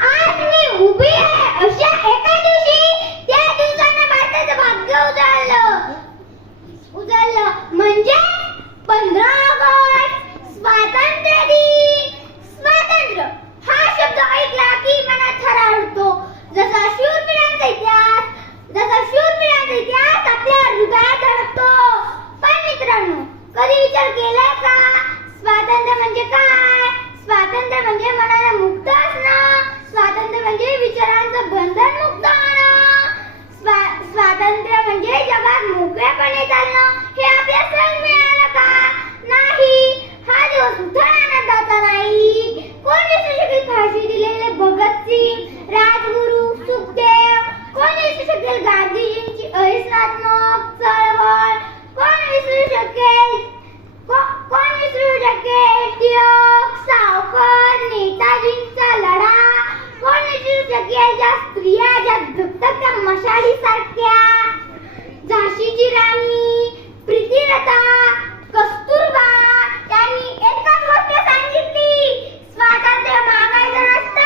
आज मी उभी आहे अशा एका दिवशी त्या दिवसानं भारताचं भाग्य उजळलं म्हणजे 15 ऑगस्ट स्वातंत्र्य दिन. स्वातंत्र्य हा शब्द ऐकला की मनात थरारतो. जसा शूरवीरांचा इतिहास आपल्या हृदयात धडकतो. पण मित्रांनो, कधी विचार केलाय का स्वातंत्र्य म्हणजे काय? स्वातंत्र्य म्हणजे मनाला मुक्त असणं. स्वातंत्र्य म्हणजे विचारांचं बंधन मुक्त होणं. स्वातंत्र्य म्हणजे जगात मोकळेपणे चालणं. हे आपल्या सण मिळालं का? नाही. हा दिवस उथळ आनंदाचा नाही. कोण विसरू शकेल फाशी दिलेले भगतसिंग, राजगुरू, सुखदेव? कोण विसरू शकेल गांधीजींची अहिंसात्मक चळवळ? कोण विसरू शकेल टिळक, सावरकर, नेताजींचा लढा? कोण विसरू शकेल ज्या स्त्रिया ज्या धगधगत्या त्या मशाली सारख्या? झाशीची राणी, प्रीतिलता, कस्तुरबा यांनी एकच गोष्ट सांगितली, स्वातंत्र्य मागायचं नसतं.